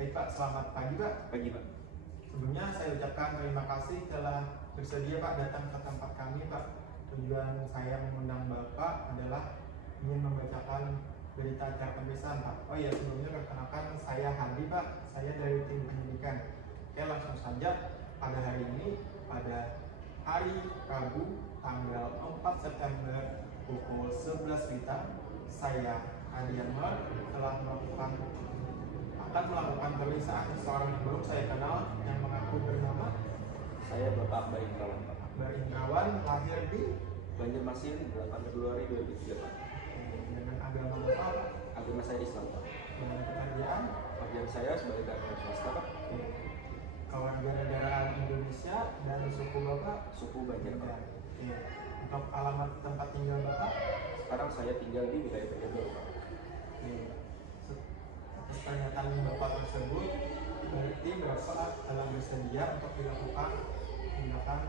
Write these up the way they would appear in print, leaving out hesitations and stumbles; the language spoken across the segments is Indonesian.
Baik Pak, selamat pagi Pak. Pagi Pak. Sebelumnya saya ucapkan terima kasih telah bersedia Pak datang ke tempat kami Pak. Tujuan saya mengundang Bapak adalah ingin membacakan berita acara pemeriksaan Pak. Oh iya, sebelumnya perkenalkan saya Hadi Pak, saya dari tim penyidikan. Oke, langsung saja. Pada hari ini, pada hari Rabu tanggal 4 September pukul 11 WITA, saya Hadi Anwar akan melakukan pemeriksaan seorang yang baru saya kenal yang mengaku bernama Saya Bapak Akbar Indrawan Pak. Akbar Indrawan, lahir di Banjarmasin 8 Februari 2003 Pak. dengan agama Bapak, Agama saya Islam Pak. dengan pekerjaan, Pekerjaan saya sebagai karyawan swasta Pak. kewarganegaraan Indonesia dan suku Bapak Suku Banjar Pak. Oke. Untuk alamat tempat tinggal Bapak, Sekarang saya tinggal di wilayah Banjarbaru Pak. atas pernyataan Bapak tersebut berarti Bapak telah bersedia untuk dilakukan tindakan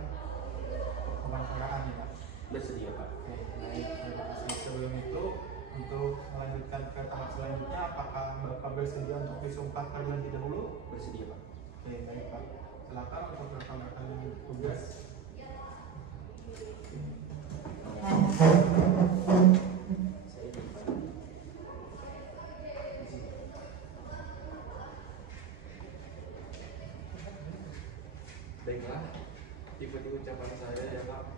pewawancaraan ya Pak? Bersedia Pak. Oke, baik, terima kasih. Sebelum itu, untuk melanjutkan ke tahap selanjutnya, apakah Bapak bersedia untuk disumpah terlebih dahulu? Bersedia Pak. Oke, baik Pak. Silakan untuk rekan-rekan tugas. Saya di Pak. Baiklah, ikuti ucapan saya ya Pak.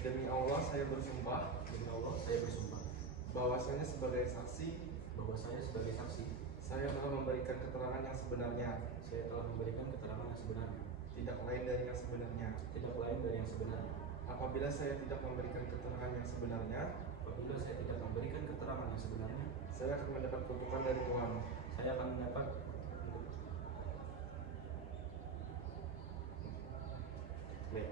Demi Allah saya bersumpah bahwasanya sebagai saksi saya telah memberikan keterangan yang sebenarnya, tidak lain dari yang sebenarnya. Apabila saya tidak memberikan keterangan yang sebenarnya, saya akan mendapat kutukan dari Tuhan. Baik.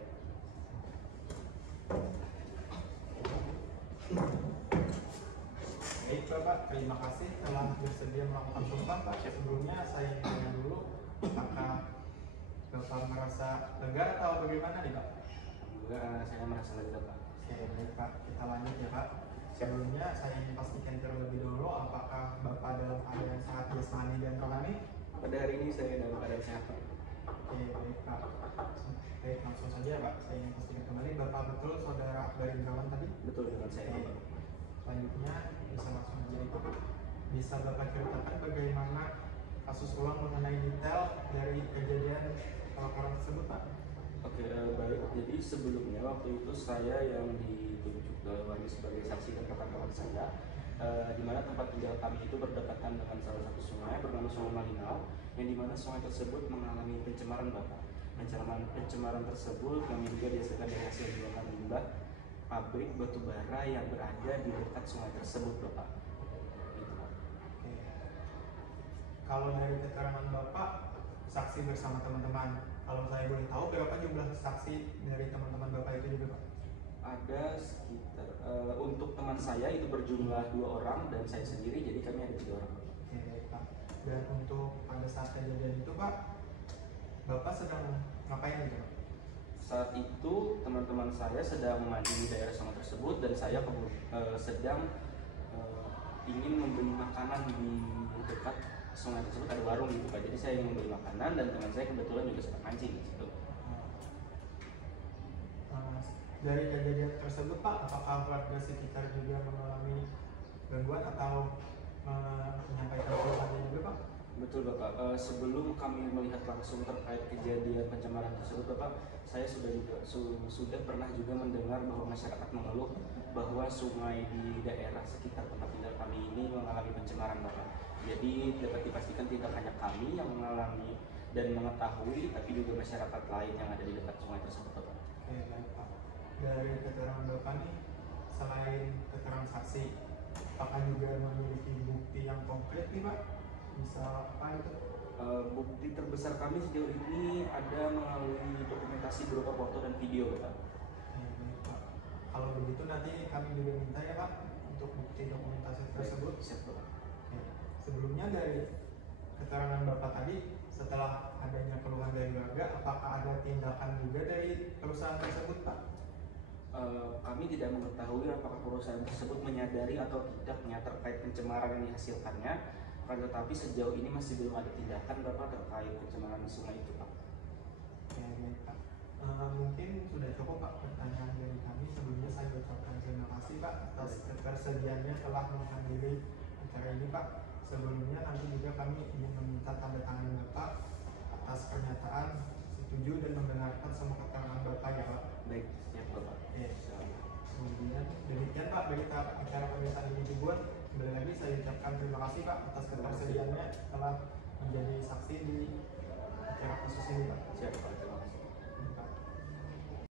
Baik Bapak, terima kasih telah bersedia melakukan sumpah Pak. Sebelumnya saya ingin tanya dulu, apakah Bapak merasa lega atau bagaimana nih Pak? Alhamdulillah saya merasa lega Pak. Oke, baik Pak, kita lanjut ya Pak. Sebelumnya saya ingin pastikan terlebih dahulu apakah Bapak dalam keadaan sehat jasmani dan rohani? Pada hari ini saya dalam keadaan sehat Pak. Oke, baik Pak. Baik, langsung saja Pak. Saya ingin pastikan kembali, Bapak betul saudara Akbar Indrawan tadi? Betul dengan saya Oke. Pak. Selanjutnya bisa langsung aja nih Pak. Bisa Bapak ceritakan bagaimana kasus ulang mengenai detail dari kejadian kebakaran tersebut Pak? Oke, baik. Jadi sebelumnya waktu itu saya yang ditunjuk oleh warga sebagai saksi dan kawan-kawan saya, di mana tempat tinggal kami itu berdekatan dengan salah satu sungai bernama Sungai Malinau, yang di mana sungai tersebut mengalami pencemaran Bapak. Pencemaran tersebut kami juga dihasilkan dari hasil buangan limbah pabrik batu bara yang berada di dekat sungai tersebut Bapak. Gitu, Pak. Oke. Kalau dari keterangan Bapak, saksi bersama teman-teman, kalau saya boleh tahu berapa jumlah saksi dari teman-teman Bapak itu juga Pak? Ada sekitar untuk teman saya itu berjumlah 2 orang dan saya sendiri, jadi kami ada 3 orang. Oke, baik Pak. Dan untuk pada saat kejadian itu Pak, Bapak sedang ngapain gitu Pak? Saat itu teman-teman saya sedang memancing di daerah sungai tersebut dan saya sedang ingin membeli makanan di dekat sungai tersebut, ada warung gitu Pak. Jadi saya ingin membeli makanan dan teman saya kebetulan juga sedang mancing di situ. Dari kejadian tersebut Pak, apakah warga sekitar juga mengalami gangguan atau menyampaikan keluhannya juga Pak? Betul Bapak, sebelum kami melihat langsung terkait kejadian pencemaran tersebut Bapak, saya sudah pernah juga mendengar bahwa masyarakat mengeluh bahwa sungai di daerah sekitar tempat tinggal kami ini mengalami pencemaran Bapak. Jadi dapat dipastikan tidak hanya kami yang mengalami dan mengetahui, tapi juga masyarakat lain yang ada di dekat sungai tersebut Bapak. Oke, baik Pak. Dari keterangan Bapak nih, selain keterangan saksi, apakah juga memiliki bukti yang konkret nih Pak? Bisa apa itu? Bukti terbesar kami sejauh ini ada melalui dokumentasi berupa foto dan video Bapak. Baik, Pak. Kalau begitu nanti kami juga minta ya Pak untuk bukti dokumentasi tersebut. Siap Bapak. Sebelumnya dari keterangan Bapak tadi, setelah adanya keluhan dari warga, apakah ada tindakan juga dari perusahaan tersebut Pak? Kami tidak mengetahui apakah perusahaan tersebut menyadari atau tidaknya terkait pencemaran yang dihasilkannya. Akan tetapi sejauh ini masih belum ada tindakan Bapak terkait pencemaran sungai itu Pak. Oke, baik Pak. Mungkin sudah cukup Pak pertanyaan dari kami. Sebelumnya saya ucapkan terima kasih Pak atas ketersediaannya telah menghadiri acara ini Pak. Sebelumnya nanti juga kami ingin meminta tanda tangan Bapak atas pernyataan setuju dan mendengarkan semua keterangan Bapak ya Pak. Baik, siap Bapak. Oke. Kemudian demikian Pak bagi acara pemeriksaan ini dibuat. Kembali lagi saya ucapkan terima kasih Pak atas ketersediaannya telah menjadi saksi di acara kasus ini Pak. Siap Pak. Terima kasih.